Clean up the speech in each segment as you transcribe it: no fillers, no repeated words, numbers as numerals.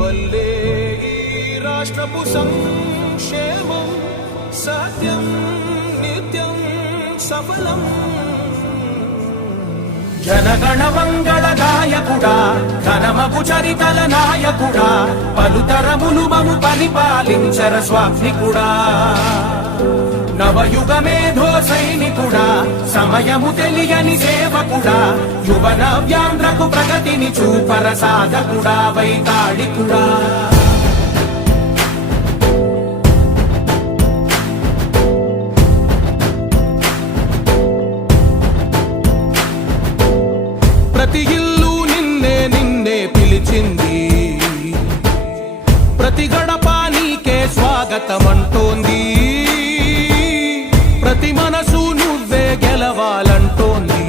వల్లే ఈ రాష్ట్రపు సంక్షేమం సత్యం నిత్యం సఫలం. జనగణ మంగళ గాయకుడా ఘనమగు చరితల నాయకుడా పలుతరములు మము పరిపాలించర స్వామికుడా. నవయుగ మేధో సైనికుడా సమయము తెలియని సేవకుడా యువన వ్యాంధ్రకు ప్రగతిని చూపర సాధకుడా వైతాళికుడా. ప్రతి ఇల్లు నిన్నే నిన్నే పిలిచింది, ప్రతి గడప నీకే స్వాగతమంటోంది, ప్రతి మనసు నువ్వే గెలవాలంటోంది.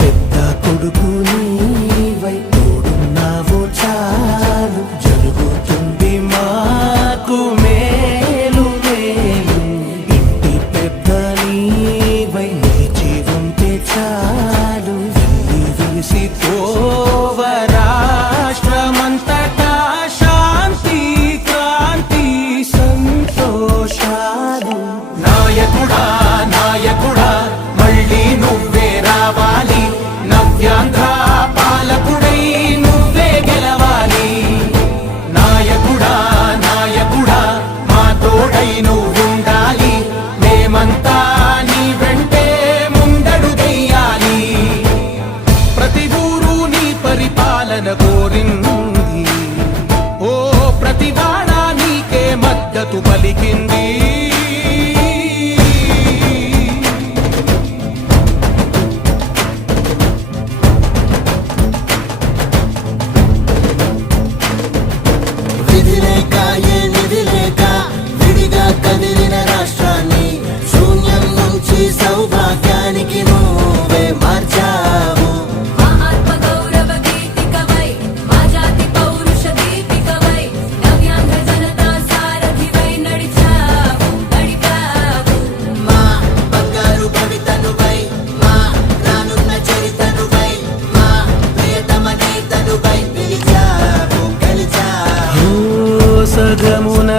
పెద్ద కొడుకు నీవై తోడున్నావు చాలు జరుగుతుంది మాకు మేలు మేలు. ఇంటి పెద్ద నీవై నిలిచి ఉంటే చాలు వెళ్ళి వేసి పోవ రాష్ట్రమంతటా శాంతి క్రాంతి సంతోషాలు. నాయకుడా నాయకుడా మళ్ళీ నువ్వే రావాలి, నవ్యాంధ్ర పాలకుడై నువ్వే గెలవాలి. నాయకుడా నాయకుడా మా తోడై నువ్వుండాలి, మేమంతా నీ వెంటే ముందడుగెయ్యాలి. ప్రతి ఊరు నీ పరిపాలన కోరింది, ఓ ప్రతి వాడ నీకే మద్దతు పలికింది. సౌభాగ్యానికి నువ్వే మార్చావు. మా ఆత్మ గౌరవ గీతికవై మా జాతి పౌరుష దీపికవై నవ్యాంధ్ర జనతా సారథివై నడిచావు నడిపావు. మా బంగారు భవితనువై మా రానున్న చరితనువై మా ప్రియతమ నేతనువై పిలిచావు గెలిచావు. సగమున